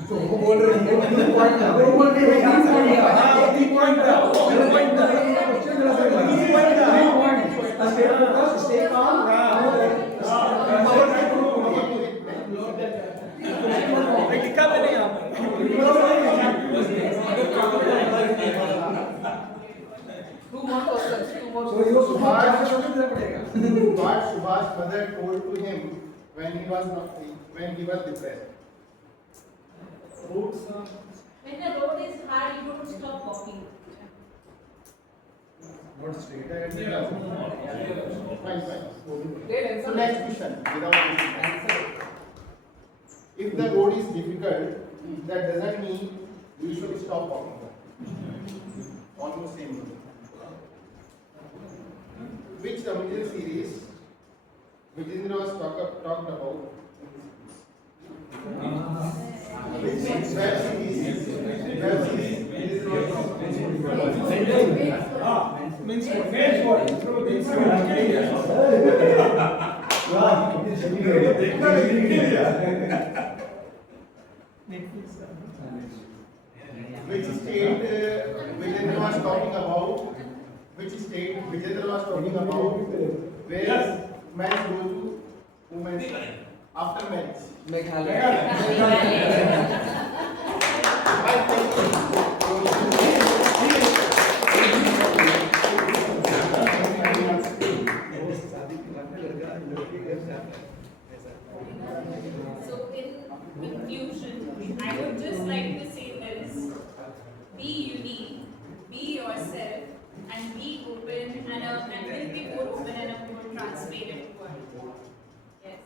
तो वो बोल रहे हैं वो point है वो बोल रहे हैं तीन पॉइंट है वो पॉइंट है क्वेश्चन गलत है तीन point stay focus stay calm लिखा मैंने यहाँ Two more questions, two more. तो ये सुभाष पड़ेगा What Subhash mother told to him when he was depressed. When the road is hard, you don't stop walking. Not straight. Fine. Then So answer. next question, without Answer. if the road is difficult, that doesn't mean you should stop walking. Almost same thing. Which comedy series Vijendra was talked about? Which web series? Web series. Vijendra was talking about? Means what? Which state Vijendra was talking about? Which state Vijendra was talking about? Where men go to women's after marriage. Meghalaya. So in conclusion, I would just like to say this: be unique, be yourself, and be open and will be more open and a more transparent world. Yes.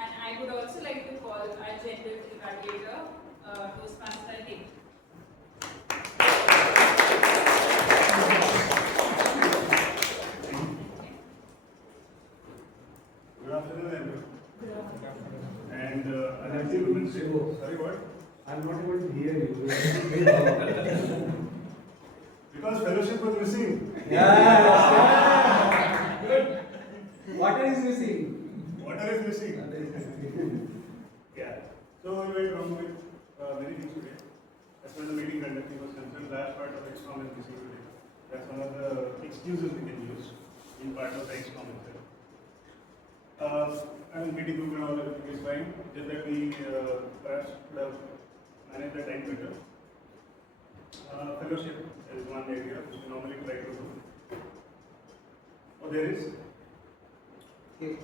And I would also like to call our gender evaluator, Toastmaster Dick. Good afternoon, everyone. And I have to say, sorry, what? I'm not able to hear you. Because fellowship was missing. Good. Water is missing. Water is missing. Yeah. So we went wrong with many things today. As far as the meeting conducting was concerned, last part of XCOM is missing today. That's one of the excuses we can use in part of the XCOM itself. I mean, meeting group and all everything is fine. Just that we perhaps would have managed the time better. Fellowship is one area which we normally try to do. Oh, there is? Cake.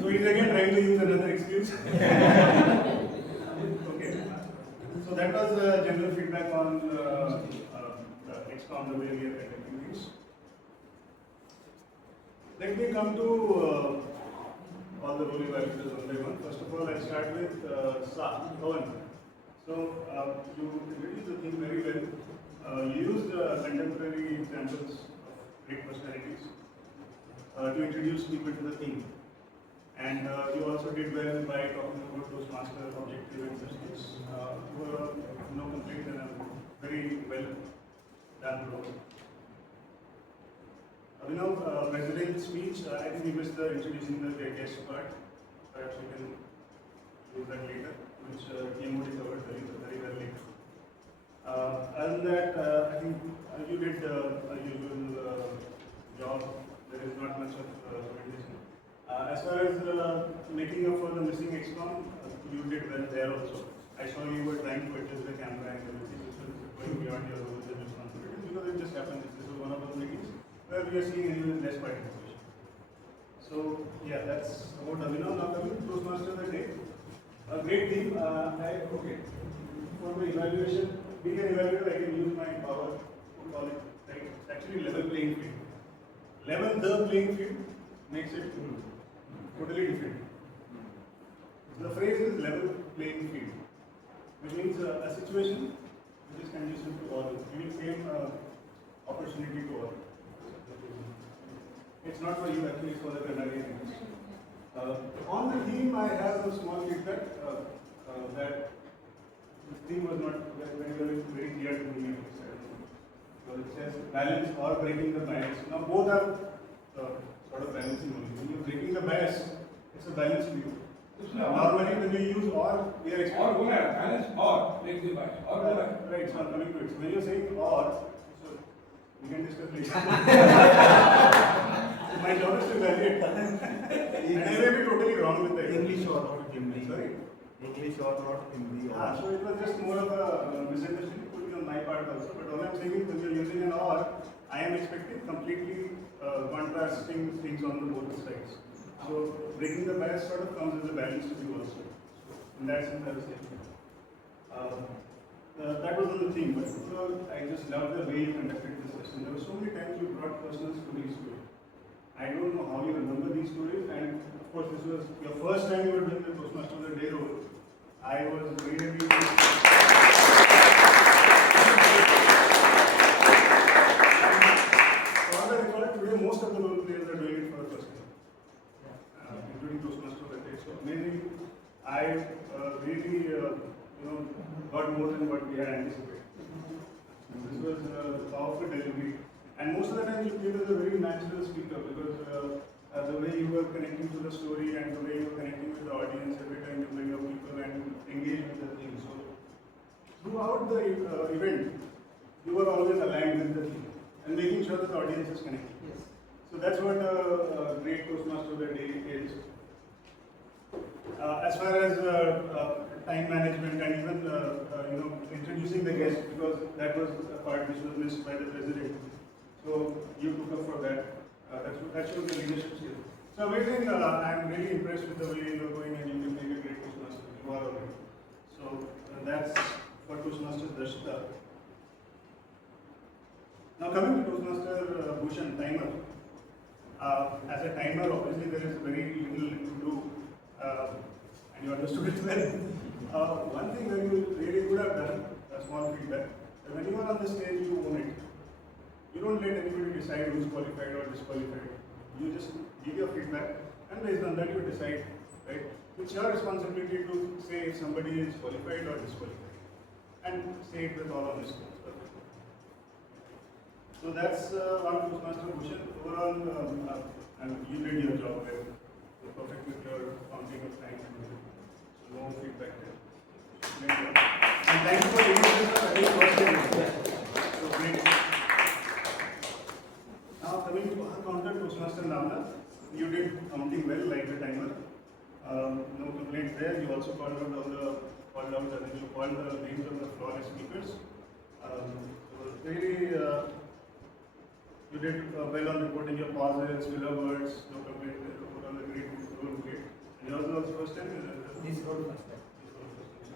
So he's again trying to use another excuse. Okay. So that was general feedback on the XCOM, the way we are conducting things. Let me come to all the role evaluators one by one. First of all, I'll start with Pawan. So you introduced the thing very well. You used contemporary examples of great personalities. to introduce people to the theme. And you also did well by talking about those master objective and such things. Overall, no complaint and very well done role. President's speech, I think we missed the introducing the guest part. Perhaps we can do that later, which TMOD covered very well later. Other than that, I think you did a usual job. There is not much of recommendation. As far as making up for the missing XCOM, you did well there also. I saw you were trying to adjust the camera and everything, which was going beyond your roles and responsibilities, because it just happened. This was one of those meetings where we are seeing anyone less participation. So, yeah, that's about Abhinav. Now coming to Toastmaster of the day. A great team. For my evaluation, being an evaluator, I can use my power to call it, like, it's actually level playing field. Level the playing field makes it totally different. The phrase is level playing field, which means a situation which is conducive to all, giving same opportunity to all. It's not for you, actually, it's for the Canadian industry. On the theme, I have a small feedback that the theme was not very clear to me. So it says balance or breaking the bias. Now both are sort of balancing only. When you're breaking the bias, it's a balance view. Normally when we use or, we are expecting balance or break the bias. Right, so I'm coming to it. So when you're saying or, so we can discuss later. My job is to evaluate. And I may be totally wrong with the English or not Hindi. Sorry? English or not Hindi. So it was just more of a misunderstanding could be on my part also. But all I'm saying is when you're using an or, I am expecting completely contrasting things on the both sides. So breaking the bias sort of comes as a balance to you also. In that sense, I was saying. That was on the theme, but I just love the way you conducted this session. There were so many times you brought personal stories to it. I don't know how you remember these stories, and of course, this was your first time you were doing the Toastmaster of the Day role. I was really. So as I recall, today most of the role players are doing it for the first time, including Toastmaster of the Day. So amazing. I really, got more than what we had anticipated. This was a powerful delivery. And most of the time you came as a very natural speaker because the way you were connecting to the story and the way you were connecting with the audience every time you bring up people and engage with the theme. So throughout the event, you were always aligned with the theme and making sure that the audience is connected. Yes. So that's what a great Toastmaster of the Day is. As far as time management and even introducing the guest, because that was a part which was missed by the president. So you took up for that. That shows the leadership skill. So amazing. I'm really impressed with the way you're going, and you will make a great Toastmaster. You are already. So that's for Toastmaster Darshita. Now coming to Toastmaster Bhushan, timer. As a timer, obviously there is very little to do, and you understood it well. One thing that you really could have done, a small feedback, that when you are on the stage, you own it. You don't let anybody decide who's qualified or disqualified. You just give your feedback, and based on that you decide, right? It's your responsibility to say if somebody is qualified or disqualified, and say it with all honesty. So that's on Toastmaster Bhushan. Overall, you did your job well. You're perfect with your counting of time. So no feedback there. Great job. And thank you for giving us a very first. So great. Now coming to our counter, Toastmaster Namna, you did counting well, like the timer. No complaints there. You also called out the names of the flawless speakers. So really, you did well on reporting your pauses, filler words, no complaints there. Overall, a great role played. And yours was first time? This role first time.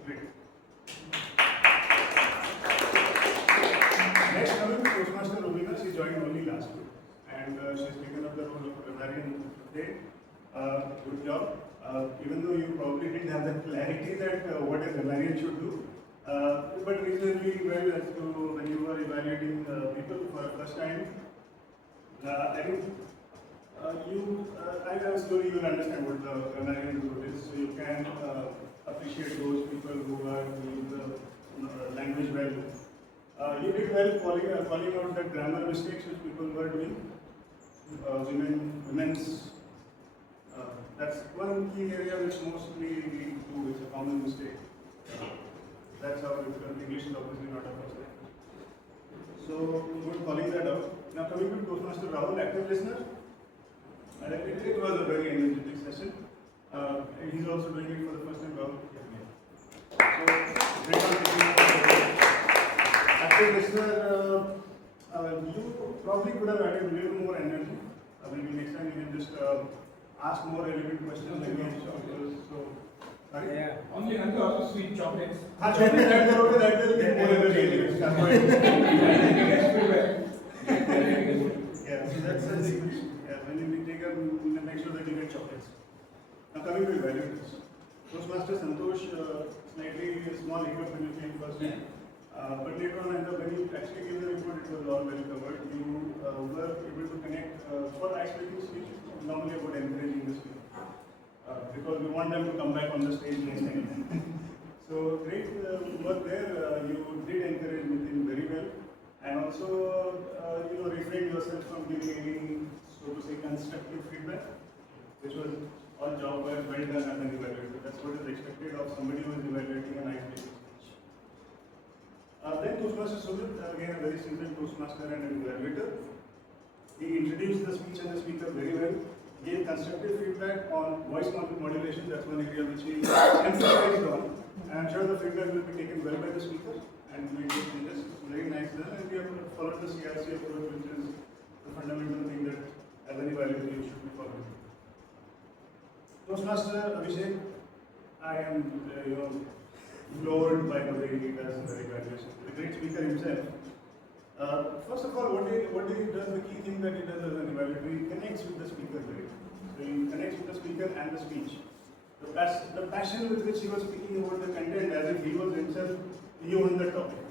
Great. Next coming to Toastmaster Rubina, she joined only last week. And she's taken up the role of grammarian today. Good job. Even though you probably didn't have the clarity that what a grammarian should do, but reasonably well as to when you were evaluating people for the first time. I think I slowly you will understand what the grammarian root is, so you can appreciate those people who are doing the language well. You did well calling out the grammar mistakes which people were doing. Women's. That's one key area which mostly we do. It's a common mistake. That's how English is obviously not a first language. So good calling that out. Now coming to Toastmaster Rahul, active listener. It was a very energetic session. He's also doing it for the first time. Rahul. So great on taking up. Active listener, you probably could have added a little more energy. Maybe next time you can just ask more relevant questions again. So, sorry? Yeah. Only also sweet chocolates. Chocolate that will get more energy. Yeah, so that's the thing. Yeah, when you take a, make sure that you get chocolates. Now coming to evaluators. Toastmaster Santosh, slightly small hiccup when you came first time. But later on, when you actually gave the report, it was all well covered. You were able to connect for icebreaking speech, normally about encouraging the speaker. Because we want them to come back on the stage next time. So great work there. You did encourage Nitin very well. And also, refrain yourself from giving any, so to say, constructive feedback, which was all job well done as an evaluator. That's what is expected of somebody who is evaluating an icebreaking speech. Then Toastmaster Sumit, again a very simple Toastmaster and an evaluator. He introduced the speech and the speaker very well, gave constructive feedback on voice modulation, that's one area which he emphasized on. And I'm sure the feedback will be taken well by the speaker and made those changes. Very nice done, and we have followed the CRC approach, which is the fundamental thing that as an evaluator you should be following. Toastmaster Abhishek, I am floored by the way he does the evaluation. The great speaker himself. First of all, what he does, the key thing that he does as an evaluator, he connects with the speaker very well. So he connects with the speaker and the speech. The passion with which he was speaking about the content as if he was himself, he owned the topic.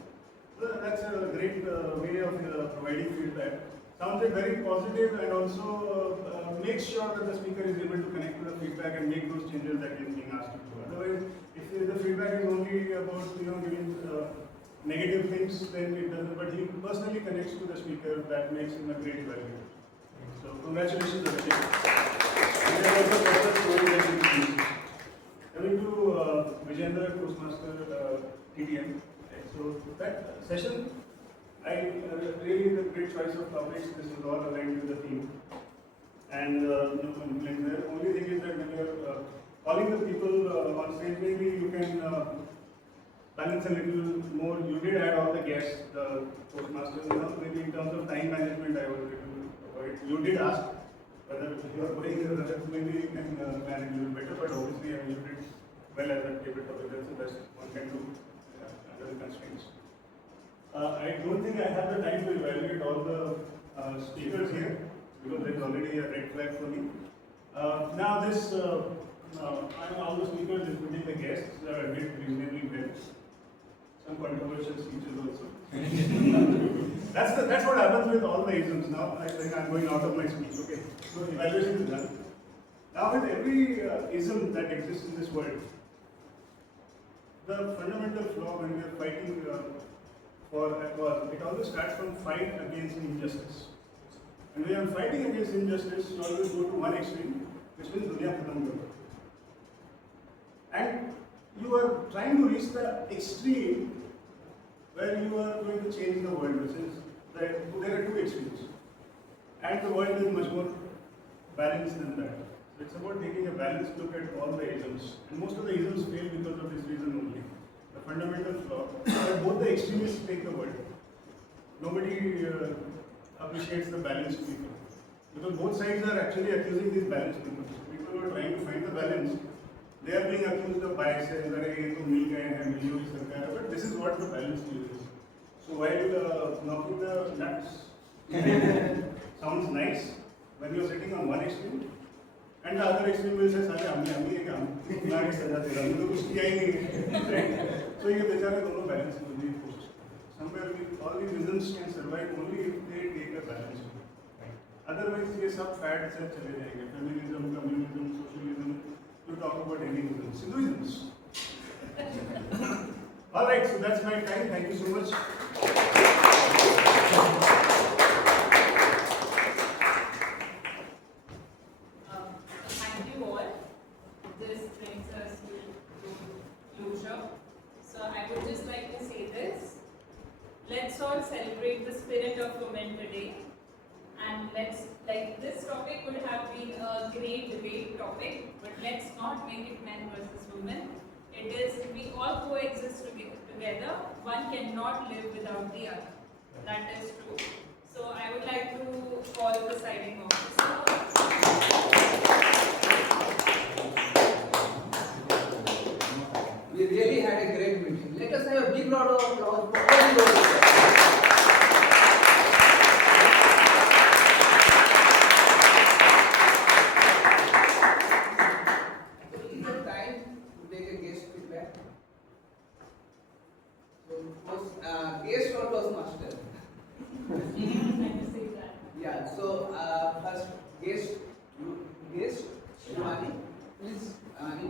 So that's a great way of providing feedback. Sounded very positive and also makes sure that the speaker is able to connect to the feedback and make those changes that he is being asked to do. Otherwise, if the feedback is only about giving negative things, then it doesn't. But he personally connects to the speaker. That makes him a great evaluator. So congratulations, Abhishek. Coming to Vijayendra, Toastmaster TDM. So that session, really the great choice of topics. This is all aligned with the theme. And no complaints there. Only thing is that when you're calling the people on stage, maybe you can balance a little more. You did add all the guests, the Toastmasters, maybe in terms of time management, I was a little avoid. You did ask whether you are going in maybe you can manage a little better, but obviously you did well as a table topic. That's the best one can do under the constraints. I don't think I have the time to evaluate all the speakers here because there's already a red flag for me. Now this, all the speakers, including the guests, did reasonably well. Some controversial speeches also. That's what happens with all the isms. Now I think I'm going out of my speech. Okay, so evaluation is done. Now with every ism that exists in this world, the fundamental flaw when we are fighting for a cause, it always starts from fight against injustice. And when you are fighting against injustice, you always go to one extreme, which means dunya khatam karo. And you are trying to reach the extreme where you are going to change the world, which is that there are two extremes. And the world is much more balanced than that. So it's about taking a balanced look at all the isms. And most of the isms fail because of this reason only. The fundamental flaw that both the extremists take the world. Nobody appreciates the balanced people. Because both sides are actually accusing these balanced people. People who are trying to find the balance, they are being accused of biases, but this is what the balance view is. So while knocking the nuts sounds nice, when you are sitting on one extreme, and the other extreme will say, so you don't balance will be pushed. Somewhere all these isms can survive only if they take a balance view. Otherwise ये सब फैट से चले जाएंगे, feminism, communism, socialism, to talk about एनिज्म, सिंधुइज्म. All right, so that's my time. Thank you so much. Thank you all. This brings us to closure. So I would just like to say this. Let's all celebrate the spirit of women today. And this topic would have been a great debate topic, but let's not make it men versus women. It is, we all coexist together. One cannot live without the other. That is true. So I would like to call the presiding officer. We really had a great meeting. Let us have a big round of applause for all the officers. Is there time to take a guest feedback? So, guest or Toastmaster? Yeah, so first guest, Shivani, please, Anani.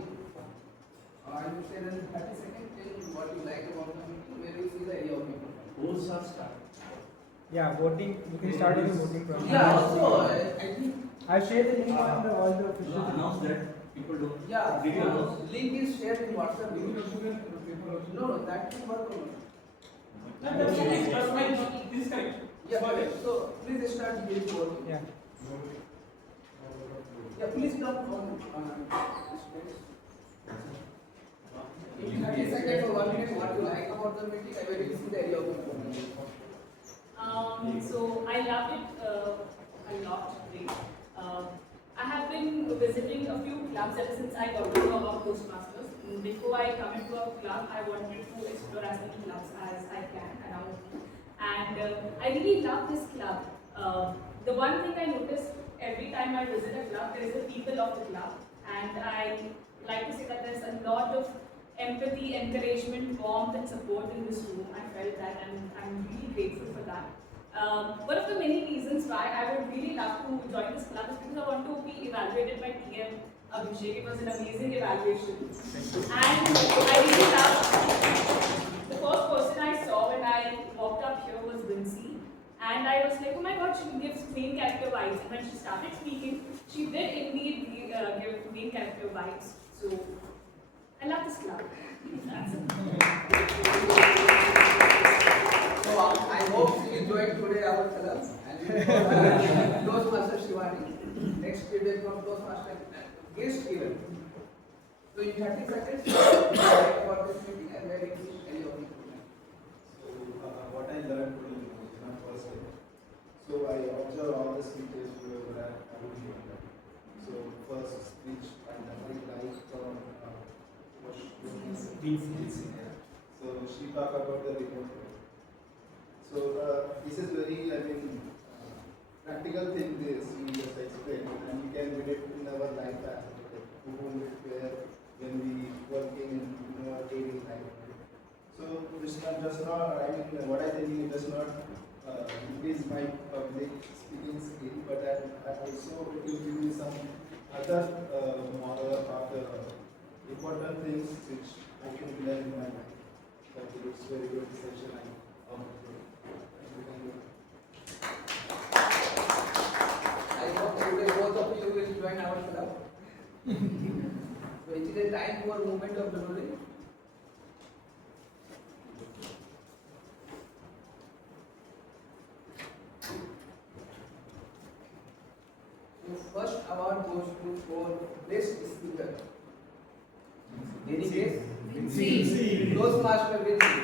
I would say then 30 seconds, tell me what you like about the meeting, where you see the area of people. Polls are started. Yeah, voting. You can start with the voting process. Yeah, also, I think. I've shared the link on all the official. Announce that people don't. Yeah, Did you announce? link is shared in WhatsApp. No, that will work on. Yeah, so please start with voting. Yeah. Yeah, please come on. In 30 seconds or 1 minute, what you like about the meeting, I will see the area of the So I loved it a lot today. I have been visiting a few clubs ever since I got to know about Toastmasters. Before I come into a club, I wanted to explore as many clubs as I can around me. And I really love this club. The one thing I noticed every time I visit a club, there is the people of the club. And I like to say that there's a lot of empathy, encouragement, warmth and support in this room. I felt that and I'm really grateful for that. One of the many reasons why I would really love to join this club is because I want to be evaluated by TM Abhishek. It was an amazing evaluation. And I really loved, the first person I saw when I walked up here was Vincy. And I was like, oh my god, she gives main character vibes. And when she started speaking, she did indeed give main character vibes. So I love this club. That's it. So I hope you enjoyed today our club and Toastmaster Shivani. Next period from Toastmaster guest event. So in 30 seconds, about this meeting and where it is any of it. So what I learned today was my first day. So I observed all the speeches where I would hear. So first speech I really liked from So she talked about the report. So this is very, practical thing this you just explained, and we can read it in our life as well, where when we working in our daily life. So this does not, what I think it does not increase my public speaking skill, but I also it will give me some other moral or the important things which I can learn in my life. But it's very good session. I hope today both of you will join our club. So it is a time for movement of the ruling. So first award goes to for best speaker. Any case? Toastmaster Vinci.